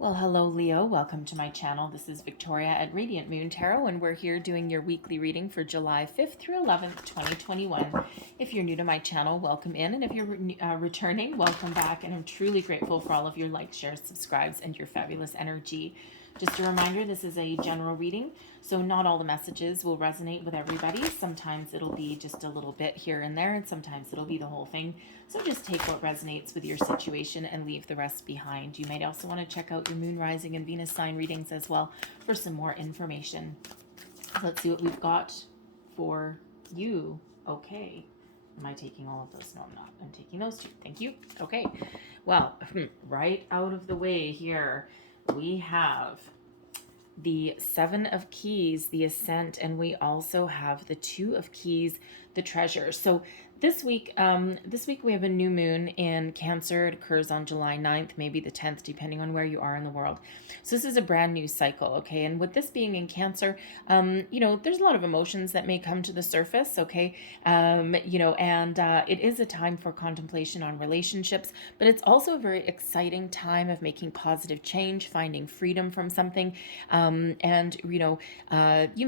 Well, hello, Leo. Welcome to my channel. This is Victoria at Radiant Moon Tarot, and we're here doing your weekly reading for July 5th through 11th, 2021. If you're new to my channel, welcome in, and if you're returning, welcome back, and I'm truly grateful for all of your likes, shares, subscribes, and your fabulous energy. Just a reminder, this is a general reading, so not all the messages will resonate with everybody. Sometimes it'll be just a little bit here and there, and sometimes it'll be the whole thing. So just take what resonates with your situation and leave the rest behind. You might also want to check out your moon, rising, and Venus sign readings as well for some more information. Let's see what we've got for you. Okay. Am I taking all of those? No, I'm not. I'm taking those two. Thank you. Okay. Well, right out of the way here, we have the Seven of Keys, the Ascent, and we also have the Two of Keys, the Treasure. So this week we have a new moon in Cancer. It occurs on July 9th, maybe the 10th, depending on where you are in the world. So this is a brand new cycle, okay? And with this being in Cancer, there's a lot of emotions that may come to the surface, okay? It is a time for contemplation on relationships, but it's also a very exciting time of making positive change, finding freedom from something. You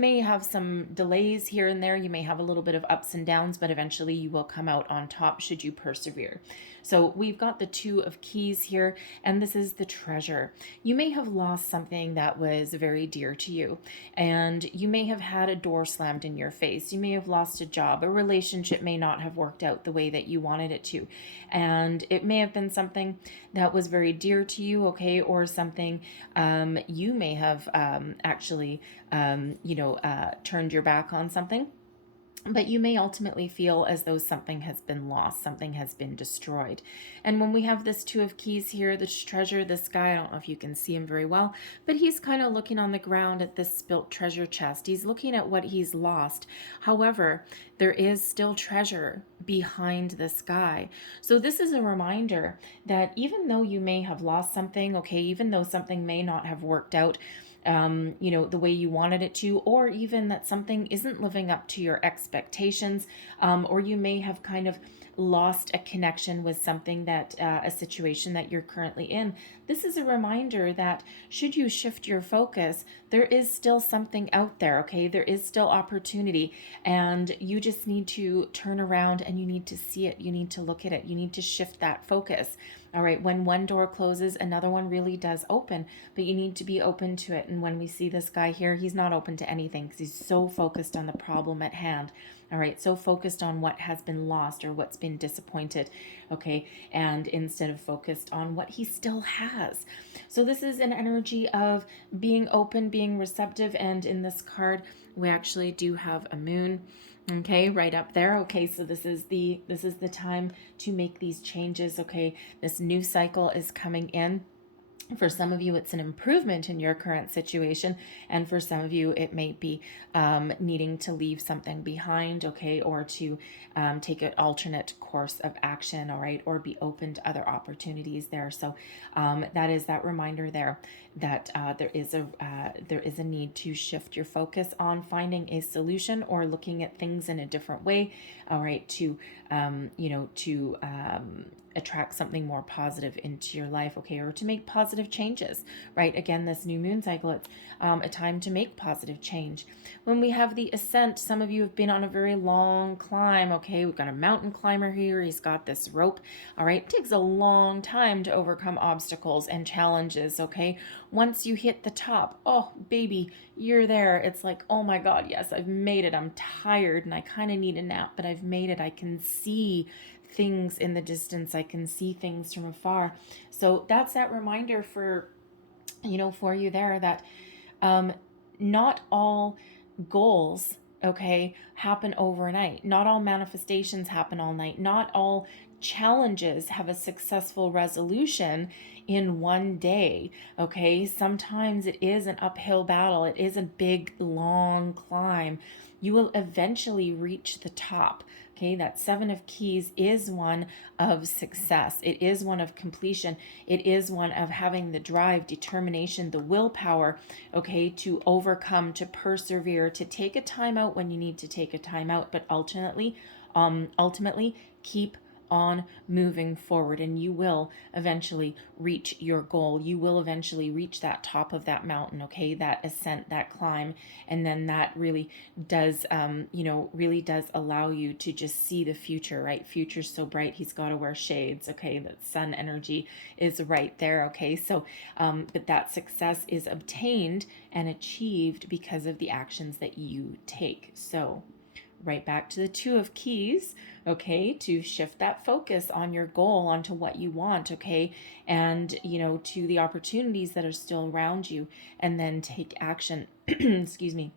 may have some delays here and there. You may have a little bit of ups and downs, but eventually you will come out on top should you persevere. So we've got the Two of Keys here, and this is the Treasure. You may have lost something that was very dear to you, and you may have had a door slammed in your face. You may have lost a job. A relationship may not have worked out the way that you wanted it to, and it may have been something that was very dear to you, okay, or something you may have turned your back on something. But you may ultimately feel as though something has been lost, something has been destroyed. And when we have this Two of Keys here, this treasure, this guy, I don't know if you can see him very well, but he's kind of looking on the ground at this spilt treasure chest. He's looking at what he's lost. However, there is still treasure behind this guy. So this is a reminder that even though you may have lost something, okay, even though something may not have worked out, the way you wanted it to, or even that something isn't living up to your expectations, or you may have kind of lost a connection with something that a situation that you're currently in. This is a reminder that should you shift your focus, there is still something out there, okay? There is still opportunity, and you just need to turn around and you need to see it. You need to look at it. You need to shift that focus. All right, when one door closes, another one really does open, but you need to be open to it. And when we see this guy here, he's not open to anything because he's so focused on the problem at hand. All right, so focused on what has been lost or what's been disappointed, okay, and instead of focused on what he still has. So this is an energy of being open, being receptive, and in this card, we actually do have a moon. Okay, right up there. Okay, so this is the time to make these changes. Okay, this new cycle is coming in. For some of you, it's an improvement in your current situation, and for some of you, it may be needing to leave something behind, okay, or to take an alternate course of action, all right, or be open to other opportunities there. So that is that reminder there that there is a need to shift your focus on finding a solution or looking at things in a different way, all right, to attract something more positive into your life, okay, or to make positive changes, right? Again, this new moon cycle, it's a time to make positive change. When we have the Ascent, some of you have been on a very long climb, okay? We've got a mountain climber here. He's got this rope, all right? It takes a long time to overcome obstacles and challenges, okay? Once you hit the top, oh, baby, you're there. It's like, oh my God, yes, I've made it. I'm tired and I kind of need a nap, but I've made it. I can see things in the distance. I can see things from afar. So that's that reminder for you there that not all goals, okay, happen overnight. Not all manifestations happen all night. Not all challenges have a successful resolution in one day, okay? Sometimes it is an uphill battle. It is a big, long climb. You will eventually reach the top. Okay, that Seven of Keys is one of success. It is one of completion. It is one of having the drive, determination, the willpower, okay, to overcome, to persevere, to take a time out when you need to take a time out, but ultimately keep on moving forward, and you will eventually reach your goal. You will eventually reach that top of that mountain, okay? That ascent, that climb. And then that really does, really does allow you to just see the future, right? Future's so bright, he's got to wear shades, okay? That sun energy is right there, okay? So, but that success is obtained and achieved because of the actions that you take. So, right back to the Two of Keys, okay, to shift that focus on your goal, onto what you want, okay, and, to the opportunities that are still around you, and then take action, excuse me,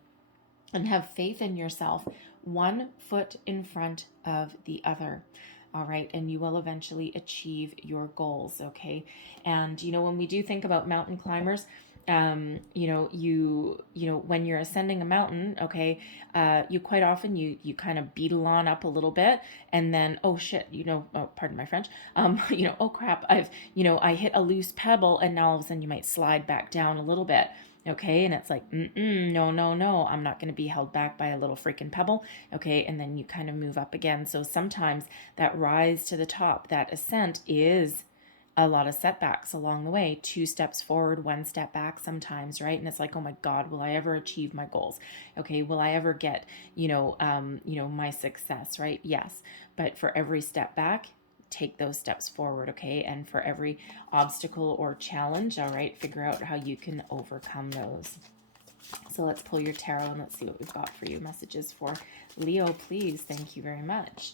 and have faith in yourself, one foot in front of the other. All right, and you will eventually achieve your goals, okay? And when we do think about mountain climbers, when you're ascending a mountain, okay, you quite often you kind of beetle on up a little bit, and then oh shit, oh, pardon my French, oh crap, I hit a loose pebble, and now all of a sudden you might slide back down a little bit. Okay, and it's like, no, no, no, I'm not going to be held back by a little freaking pebble. Okay, and then you kind of move up again. So sometimes that rise to the top, that ascent is a lot of setbacks along the way. 2 steps forward, 1 step back sometimes, right? And it's like, oh my God, will I ever achieve my goals? Okay, will I ever get, my success, right? Yes, but for every step back, take those steps forward, okay? And for every obstacle or challenge, all right, figure out how you can overcome those. So let's pull your tarot and let's see what we've got for you. Messages for Leo, please. Thank you very much.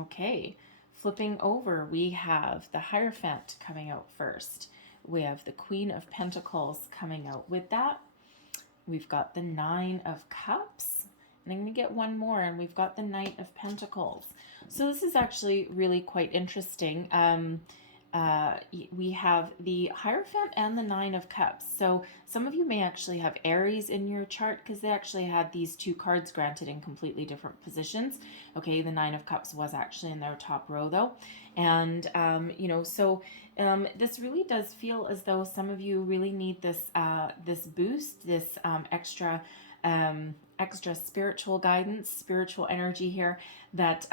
Okay, flipping over, we have the Hierophant coming out first. We have the Queen of Pentacles coming out with that. We've got the Nine of Cups. And I'm going to get one more, and we've got the Knight of Pentacles. So this is actually really quite interesting. We have the Hierophant and the Nine of Cups. So some of you may actually have Aries in your chart, because they actually had these 2 cards granted in completely different positions. Okay, the Nine of Cups was actually in their top row though. And, this really does feel as though some of you really need this, this boost, this extra spiritual guidance, spiritual energy here that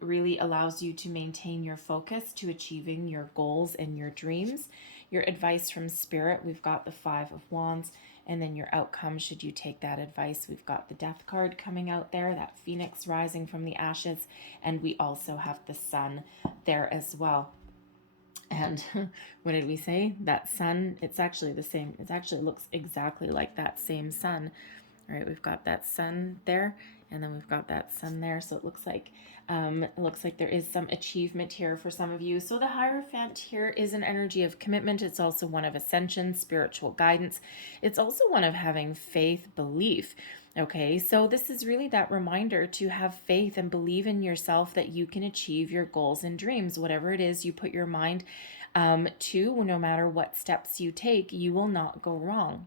really allows you to maintain your focus to achieving your goals and your dreams. Your advice from Spirit, we've got the Five of Wands, and then your outcome should you take that advice. We've got the Death card coming out there, that Phoenix rising from the ashes, and we also have the Sun there as well. And what did we say? That sun, it's actually the same. It actually looks exactly like that same sun. All right, we've got that sun there, and then we've got that sun there. So it looks like there is some achievement here for some of you. So the Hierophant here is an energy of commitment. It's also one of ascension, spiritual guidance. It's also one of having faith, belief. Okay, so this is really that reminder to have faith and believe in yourself that you can achieve your goals and dreams. Whatever it is you put your mind to, no matter what steps you take, you will not go wrong.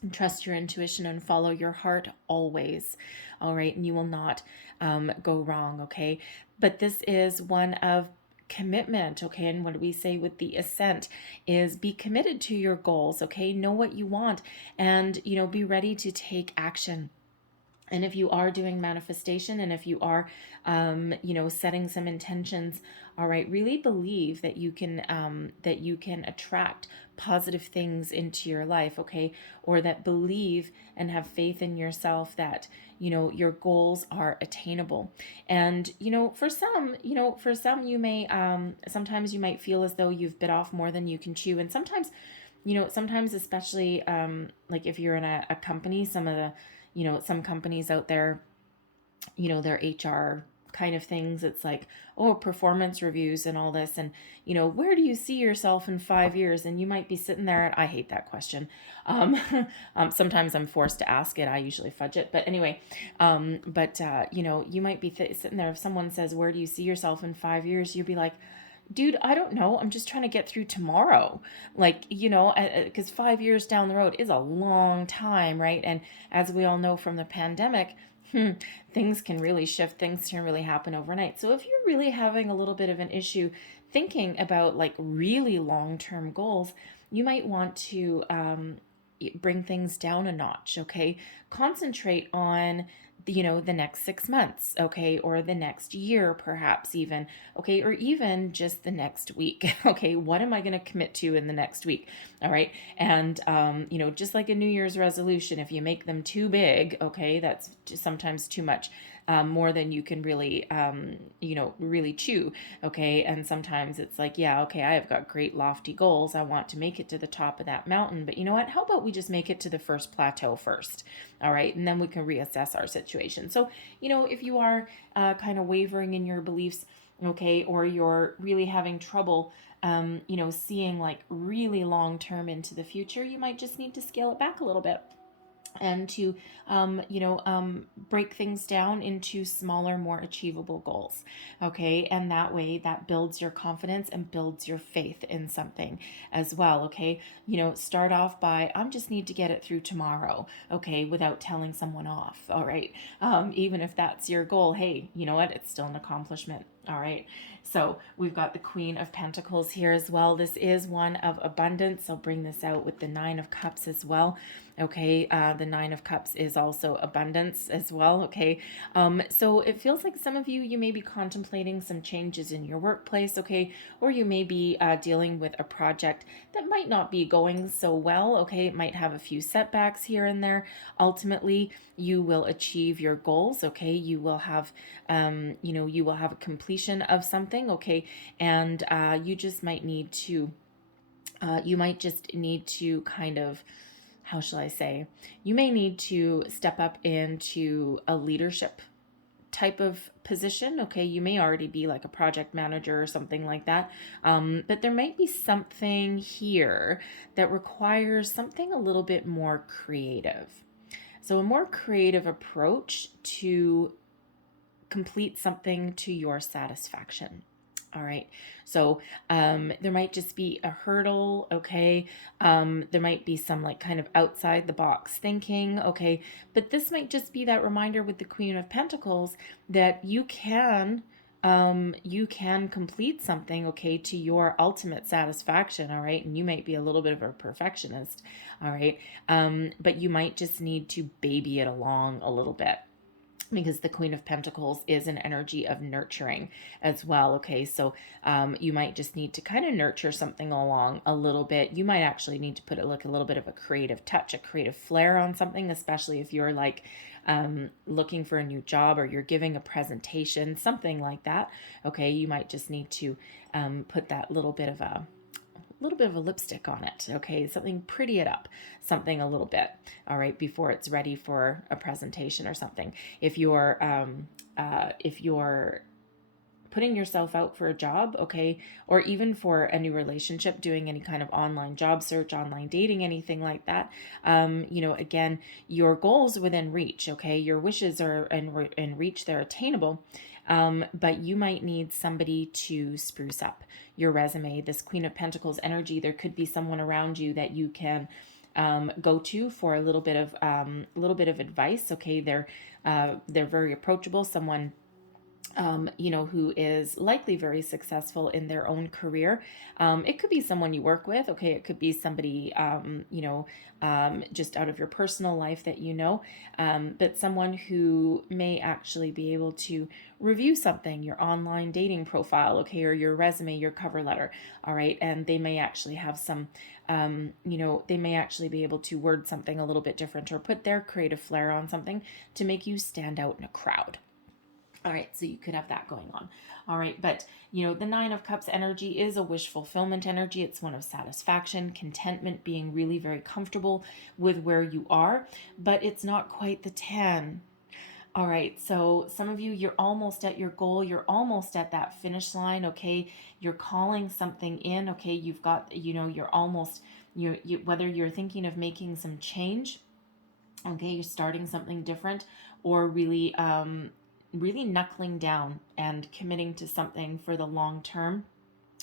And trust your intuition and follow your heart always. All right, and you will not go wrong. Okay, but this is one of commitment. Okay, and what do we say with the ascent is be committed to your goals. Okay, know what you want, and be ready to take action. And if you are doing manifestation, and if you are, setting some intentions, all right, really believe that you can attract positive things into your life, okay? Or that believe and have faith in yourself that, your goals are attainable. And, for some you may, sometimes you might feel as though you've bit off more than you can chew. And sometimes, especially, like if you're in a company, some companies out there, their HR kind of things, it's like, oh, performance reviews and all this, and where do you see yourself in 5 years? And you might be sitting there, and I hate that question. Sometimes I'm forced to ask it. I usually fudge it, but anyway, you might be sitting there. If someone says, where do you see yourself in 5 years? You'd be like, dude, I don't know. I'm just trying to get through tomorrow. Like, because 5 years down the road is a long time, right? And as we all know from the pandemic, things can really shift. Things can really happen overnight. So if you're really having a little bit of an issue thinking about like really long-term goals, you might want to bring things down a notch, okay? Concentrate on the next 6 months, okay, or the next year, perhaps even, okay, or even just the next week. Okay, what am I going to commit to in the next week? All right. And, just like a New Year's resolution, if you make them too big, okay, that's sometimes too much. More than you can really, really chew. Okay. And sometimes it's like, yeah, okay, I have got great lofty goals. I want to make it to the top of that mountain. But you know what? How about we just make it to the first plateau first? All right. And then we can reassess our situation. So, if you are kind of wavering in your beliefs, okay, or you're really having trouble, seeing like really long term into the future, you might just need to scale it back a little bit and to break things down into smaller, more achievable goals. Okay, and that way that builds your confidence and builds your faith in something as well. Okay, start off by, I just need to get it through tomorrow, okay, without telling someone off. All right, even if that's your goal, hey, you know what, it's still an accomplishment. All right, so we've got the Queen of Pentacles here as well. This is one of abundance. I'll bring this out with the Nine of Cups as well. Okay, the Nine of Cups is also abundance as well. Okay, so it feels like some of you may be contemplating some changes in your workplace. Okay, or you may be dealing with a project that might not be going so well. Okay, it might have a few setbacks here and there. Ultimately, you will achieve your goals. Okay, you will have, you will have a completion of something. Okay, and you just might need to, kind of, how shall I say, you may need to step up into a leadership type of position. Okay, you may already be like a project manager or something like that, but there might be something here that requires something a little bit more creative. So a more creative approach to complete something to your satisfaction. All right. So there might just be a hurdle. Okay. There might be some like kind of outside the box thinking. Okay. But this might just be that reminder with the Queen of Pentacles that you can complete something, okay, to your ultimate satisfaction. All right. And you might be a little bit of a perfectionist. All right. But you might just need to baby it along a little bit, because the Queen of Pentacles is an energy of nurturing as well. Okay, so you might just need to kind of nurture something along a little bit. You might actually need to put like a little bit of a creative touch, a creative flair on something, especially if you're like looking for a new job or you're giving a presentation, something like that. Okay, you might just need to put that little bit of a lipstick on it. Okay, something, pretty it up, something a little bit. All right, before it's ready for a presentation or something. If you're putting yourself out for a job, okay, or even for a new relationship, doing any kind of online job search, online dating, anything like that, again, your goals within reach, okay, your wishes are in reach, they're attainable, but you might need somebody to spruce up your resume. This Queen of Pentacles energy, there could be someone around you that you can go to for a little bit of advice. Okay, they're very approachable. Someone who is likely very successful in their own career. It could be someone you work with. Okay, it could be somebody just out of your personal life that but someone who may actually be able to review something, your online dating profile, okay, or your resume, your cover letter. All right, and they may actually have some, they may actually be able to word something a little bit different or put their creative flair on something to make you stand out in a crowd. All right, so you could have that going on. All right, but the Nine of Cups energy is a wish fulfillment energy. It's one of satisfaction, contentment, being really very comfortable with where you are, but it's not quite the 10. All right, so some of you, you're almost at your goal. You're almost at that finish line, okay? You're calling something in, okay? You've got, you're almost, whether you're thinking of making some change, okay, you're starting something different, or really knuckling down and committing to something for the long term.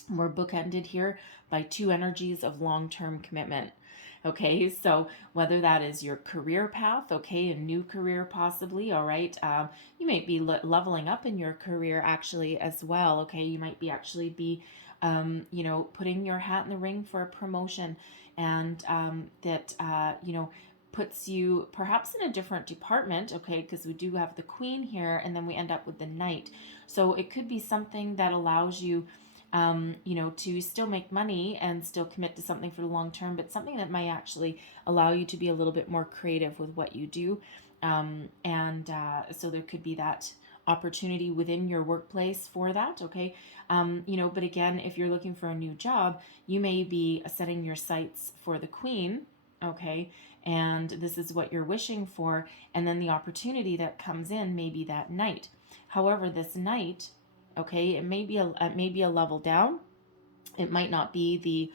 We're bookended here by two energies of long-term commitment. Okay, so whether that is your career path, okay, a new career possibly, all right, you might be leveling up in your career actually as well, okay, you might be actually be, putting your hat in the ring for a promotion, and puts you perhaps in a different department, okay, because we do have the Queen here, and then we end up with the Knight. So it could be something that allows you, to still make money and still commit to something for the long term, but something that might actually allow you to be a little bit more creative with what you do. So there could be that opportunity within your workplace for that, okay? But again, if you're looking for a new job, you may be setting your sights for the Queen, okay? And this is what you're wishing for, and then the opportunity that comes in may be that Knight. However, this Knight, okay, it may be a level down. It might not be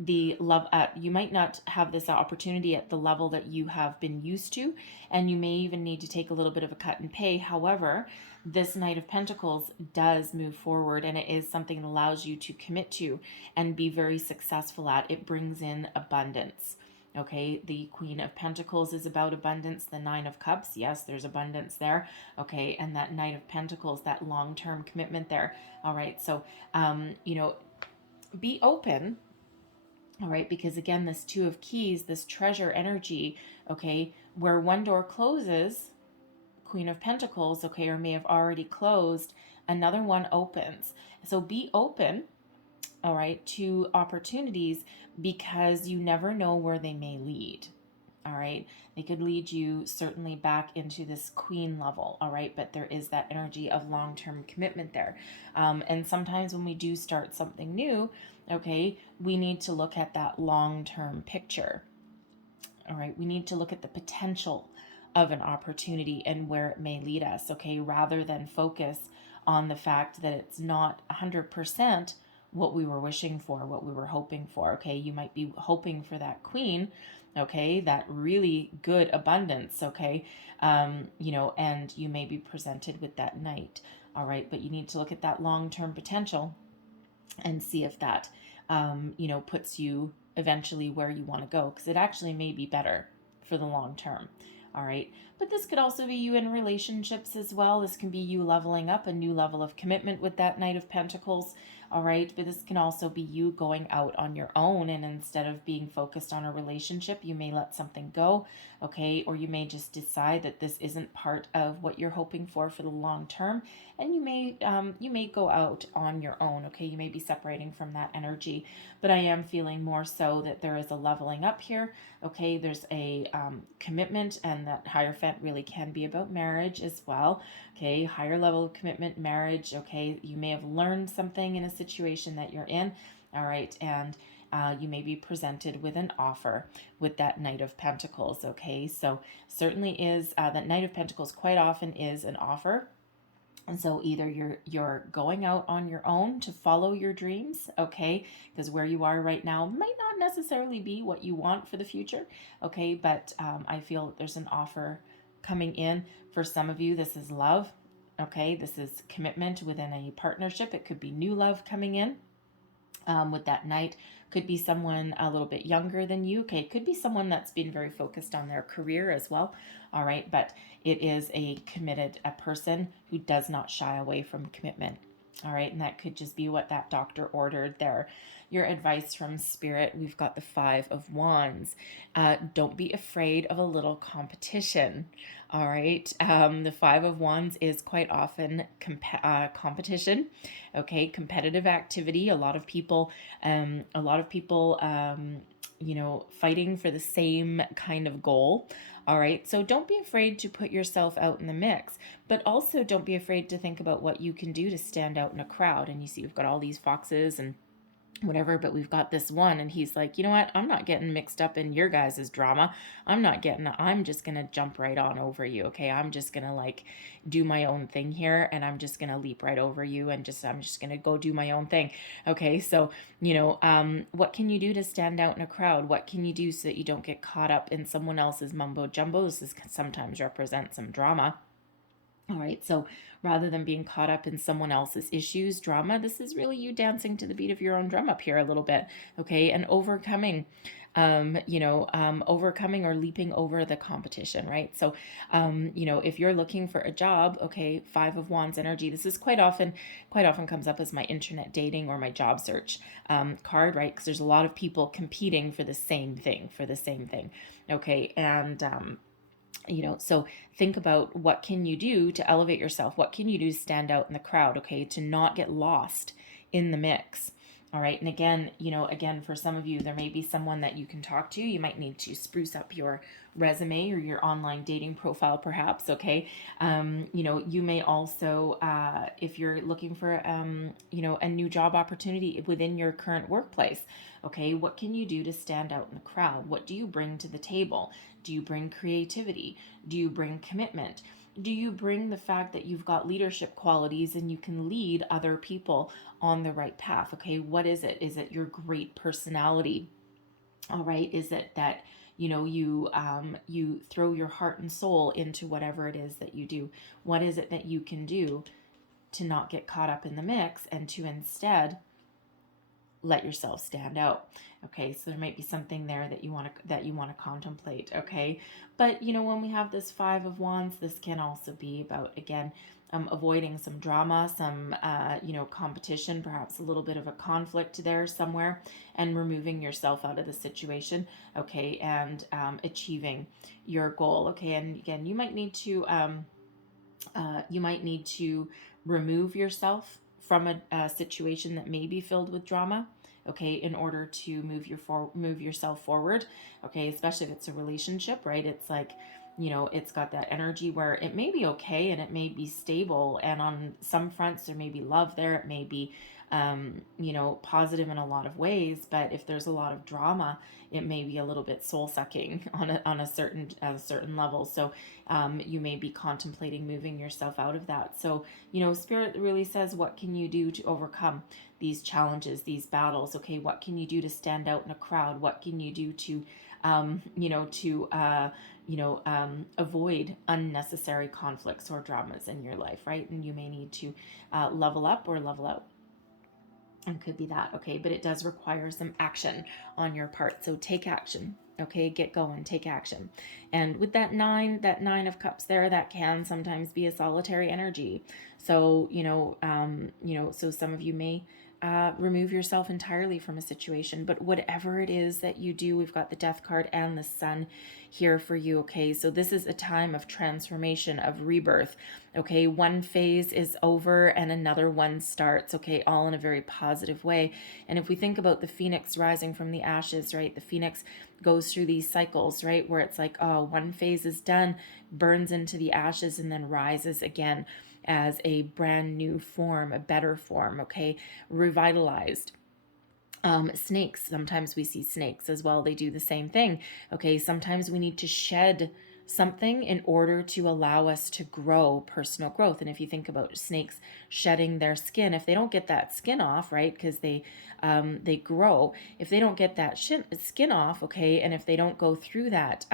the love you might not have this opportunity at the level that you have been used to, and you may even need to take a little bit of a cut in pay. However, this Knight of Pentacles does move forward, and it is something that allows you to commit to and be very successful at. It brings in abundance. Okay, the Queen of Pentacles is about abundance. The Nine of Cups, yes, there's abundance there. Okay, and that Knight of Pentacles, that long-term commitment there. All right, so, be open. All right, because again, this Two of Keys, this treasure energy, okay, where one door closes, Queen of Pentacles, okay, or may have already closed, another one opens. So be open, all right, to opportunities, because you never know where they may lead. All right, they could lead you certainly back into this Queen level. All right, but there is that energy of long-term commitment there. And sometimes when we do start something new, okay, we need to look at that long-term picture. All right, we need to look at the potential of an opportunity and where it may lead us, okay, rather than focus on the fact that it's not 100% what we were wishing for, what we were hoping for, okay? You might be hoping for that Queen, okay, that really good abundance, okay, and you may be presented with that Knight, all right, but you need to look at that long-term potential and see if that, puts you eventually where you want to go, because it actually may be better for the long term. All right. But this could also be you in relationships as well. This can be you leveling up a new level of commitment with that Knight of Pentacles. All right. But this can also be you going out on your own, and instead of being focused on a relationship, you may let something go. Okay. Or you may just decide that this isn't part of what you're hoping for the long term. And you may go out on your own. Okay. You may be separating from that energy, but I am feeling more so that there is a leveling up here. Okay. There's a commitment, and that Hierophant really can be about marriage as well. Okay, higher level of commitment, marriage. Okay, you may have learned something in a situation that you're in. All right, and you may be presented with an offer with that Knight of Pentacles. Okay, so certainly is that Knight of Pentacles quite often is an offer. And so either you're going out on your own to follow your dreams, okay, because where you are right now might not necessarily be what you want for the future, okay, but I feel that there's an offer coming in. For some of you, this is love, okay, this is commitment within a partnership. It could be new love coming in. With that Knight, could be someone a little bit younger than you. Okay, it could be someone that's been very focused on their career as well. All right, but it is a person who does not shy away from commitment. All right, and that could just be what that doctor ordered there. Your advice from Spirit, we've got the Five of Wands. Don't be afraid of a little competition. All right, the Five of Wands is quite often competition. Okay, competitive activity. A lot of people, fighting for the same kind of goal. All right, so don't be afraid to put yourself out in the mix, but also don't be afraid to think about what you can do to stand out in a crowd. And you see, we've got all these foxes and whatever, but we've got this one, and he's like, you know what, I'm not getting mixed up in your guys' drama. I'm just gonna jump right on over you. Okay, I'm just gonna do my own thing here, and I'm just gonna leap right over you, and I'm just gonna go do my own thing. Okay, so what can you do to stand out in a crowd? What can you do so that you don't get caught up in someone else's mumbo jumbo? This is sometimes represent some drama. All right, so rather than being caught up in someone else's issues, drama, this is really you dancing to the beat of your own drum up here a little bit, okay, and overcoming, overcoming or leaping over the competition, right? So, if you're looking for a job, okay, Five of Wands energy, this is quite often comes up as my internet dating or my job search card, right? Because there's a lot of people competing for the same thing, okay, and so think about what can you do to elevate yourself, what can you do to stand out in the crowd, okay, to not get lost in the mix. All right, and again, for some of you, there may be someone that you can talk to. You might need to spruce up your resume or your online dating profile, perhaps. Okay, you may also, if you're looking for, a new job opportunity within your current workplace. Okay, what can you do to stand out in the crowd? What do you bring to the table? Do you bring creativity? Do you bring commitment? Do you bring the fact that you've got leadership qualities and you can lead other people on the right path? Okay, what is it? Is it your great personality? All right, is it that you throw your heart and soul into whatever it is that you do? What is it that you can do to not get caught up in the mix and to instead let yourself stand out? Okay, so there might be something there that you want to contemplate. Okay, but when we have this Five of Wands, this can also be about, again, avoiding some drama, some competition, perhaps a little bit of a conflict there somewhere, and removing yourself out of the situation. Okay, and achieving your goal. Okay, and again, you might need to remove yourself from a situation that may be filled with drama, okay, in order to move yourself forward, okay, especially if it's a relationship, right? It's like, it's got that energy where it may be okay and it may be stable, and on some fronts there may be love there, it may be positive in a lot of ways, but if there's a lot of drama, it may be a little bit soul sucking on a certain level. So you may be contemplating moving yourself out of that. So Spirit really says, what can you do to overcome these challenges, these battles? Okay, what can you do to stand out in a crowd? What can you do to avoid unnecessary conflicts or dramas in your life, right? And you may need to level up or level out. And could be that, okay, but it does require some action on your part. So take action, okay, get going, take action. And with that nine of cups there, that can sometimes be a solitary energy. So so some of you may remove yourself entirely from a situation, but whatever it is that you do, we've got the Death card and the Sun here for you. Okay, so this is a time of transformation, of rebirth. Okay, one phase is over and another one starts. Okay, all in a very positive way. And if we think about the phoenix rising from the ashes, right, the phoenix goes through these cycles, right, where it's like, oh, one phase is done, burns into the ashes, and then rises again as a brand new form, a better form, okay, revitalized. Snakes, sometimes we see snakes as well. They do the same thing. Okay, sometimes we need to shed something in order to allow us to grow, personal growth. And if you think about snakes shedding their skin, if they don't get that skin off, right, because they grow, if they don't get that skin off, okay, and if they don't go through that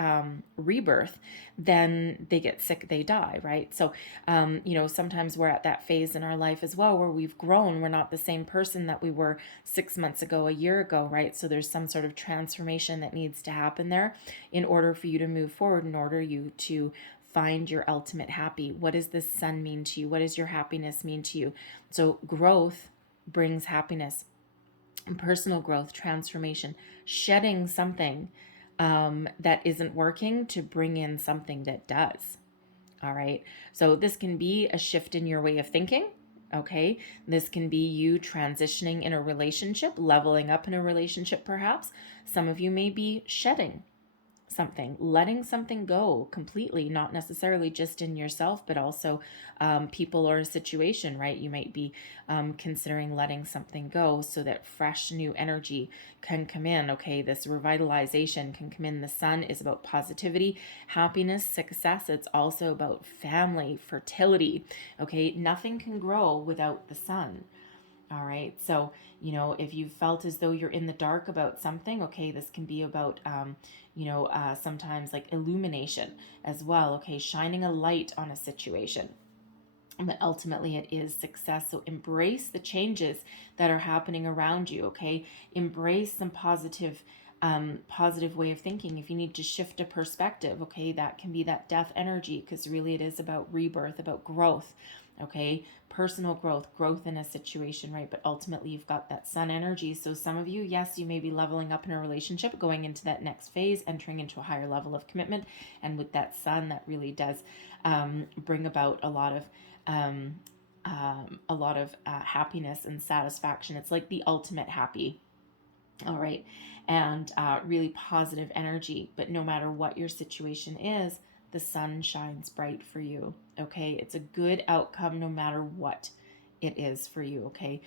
rebirth, then they get sick, they die, right? So sometimes we're at that phase in our life as well where we've grown. We're not the same person that we were 6 months ago, a year ago, right? So there's some sort of transformation that needs to happen there in order for you to move forward, in order you to find your ultimate happy. What does this Sun mean to you? What does your happiness mean to you? So growth brings happiness, personal growth, transformation, shedding something that isn't working to bring in something that does. All right. So this can be a shift in your way of thinking. Okay. This can be you transitioning in a relationship, leveling up in a relationship, perhaps. Some of you may be shedding something, letting something go completely, not necessarily just in yourself, but also people or a situation, right? You might be considering letting something go so that fresh new energy can come in. Okay, this revitalization can come in. The Sun is about positivity, happiness, success. It's also about family, fertility. Okay, nothing can grow without the Sun. All right. So, if you felt as though you're in the dark about something, okay, this can be about, sometimes like illumination as well. Okay. Shining a light on a situation. but ultimately it is success. So embrace the changes that are happening around you. Okay, embrace some positive way of thinking. If you need to shift a perspective, okay, that can be that death energy, because really it is about rebirth, about growth. Okay, personal growth in a situation, right? But ultimately you've got that sun energy. So some of you, yes, you may be leveling up in a relationship, going into that next phase, entering into a higher level of commitment. And with that sun, that really does bring about a lot of happiness and satisfaction. It's like the ultimate happy. All right. And really positive energy. But no matter what your situation is, the sun shines bright for you. Okay. It's a good outcome no matter what it is for you. Okay.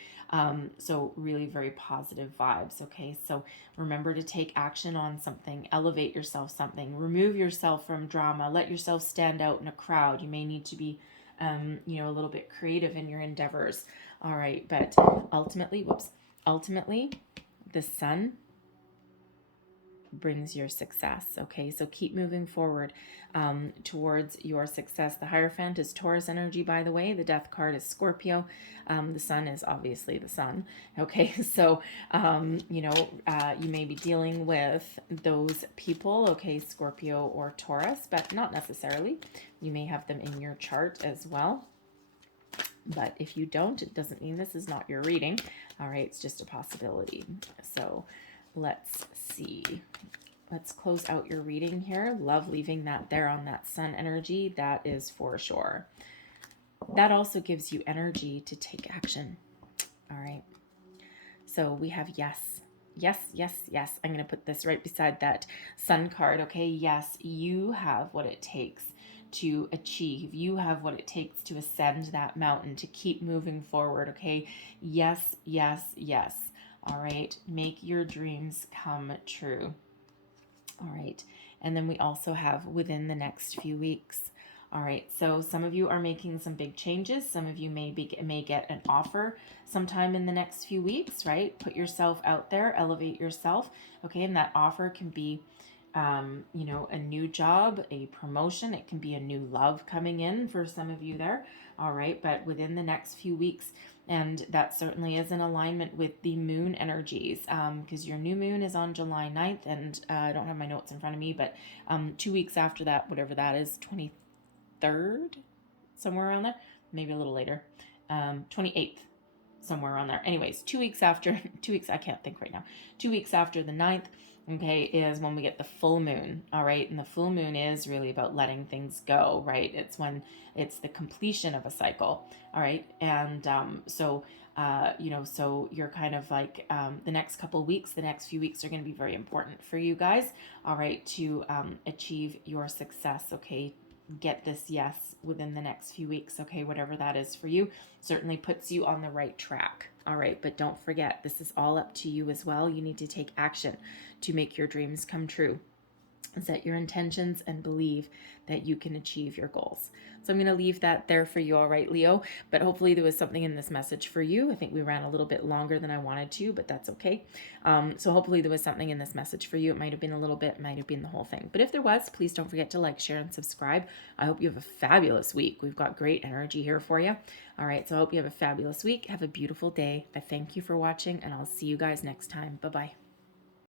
So really very positive vibes. Okay. So remember to take action on something, elevate yourself something, remove yourself from drama, let yourself stand out in a crowd. You may need to be, a little bit creative in your endeavors. All right. But ultimately, the sun brings your success. Okay, so keep moving forward towards your success. The Hierophant is Taurus energy, by the way. The Death card is Scorpio. The sun is obviously the sun. Okay, so you may be dealing with those people, okay, Scorpio or Taurus, but not necessarily. You may have them in your chart as well. But if you don't, it doesn't mean this is not your reading. All right, it's just a possibility. So let's see. Let's close out your reading here. Love leaving that there on that sun energy. That is for sure. That also gives you energy to take action. All right. So we have yes. Yes, yes, yes. I'm going to put this right beside that sun card. Okay. Yes, you have what it takes to achieve. You have what it takes to ascend that mountain, to keep moving forward. Okay. Yes, yes, yes. All right. Make your dreams come true. All right. And then we also have within the next few weeks. All right. So some of you are making some big changes. Some of you may get an offer sometime in the next few weeks, right? Put yourself out there, elevate yourself. Okay. And that offer can be, a new job, a promotion. It can be a new love coming in for some of you there. All right. But within the next few weeks, and that certainly is in alignment with the moon energies, because your new moon is on July 9th, and I don't have my notes in front of me, but 2 weeks after that, whatever that is, 23rd, somewhere around there, maybe a little later, 28th, somewhere around there. Anyways, 2 weeks after, 2 weeks, I can't think right now, 2 weeks after the 9th, okay, is when we get the full moon. All right. And the full moon is really about letting things go, right? It's when it's the completion of a cycle. All right. And so you're kind of like the next couple weeks, the next few weeks are going to be very important for you guys. All right. To achieve your success. Okay. Get this yes within the next few weeks. Okay. Whatever that is for you, certainly puts you on the right track. All right. But don't forget, this is all up to you as well. You need to take action to make your dreams come true. Set your intentions and believe that you can achieve your goals. So I'm going to leave that there for you, all right, Leo. But hopefully there was something in this message for you. I think we ran a little bit longer than I wanted to, but that's okay. So hopefully there was something in this message for you. It might have been a little bit, might have been the whole thing. But if there was, please don't forget to like, share, and subscribe. I hope you have a fabulous week. We've got great energy here for you. All right, so I hope you have a fabulous week. Have a beautiful day. I thank you for watching, and I'll see you guys next time. Bye-bye.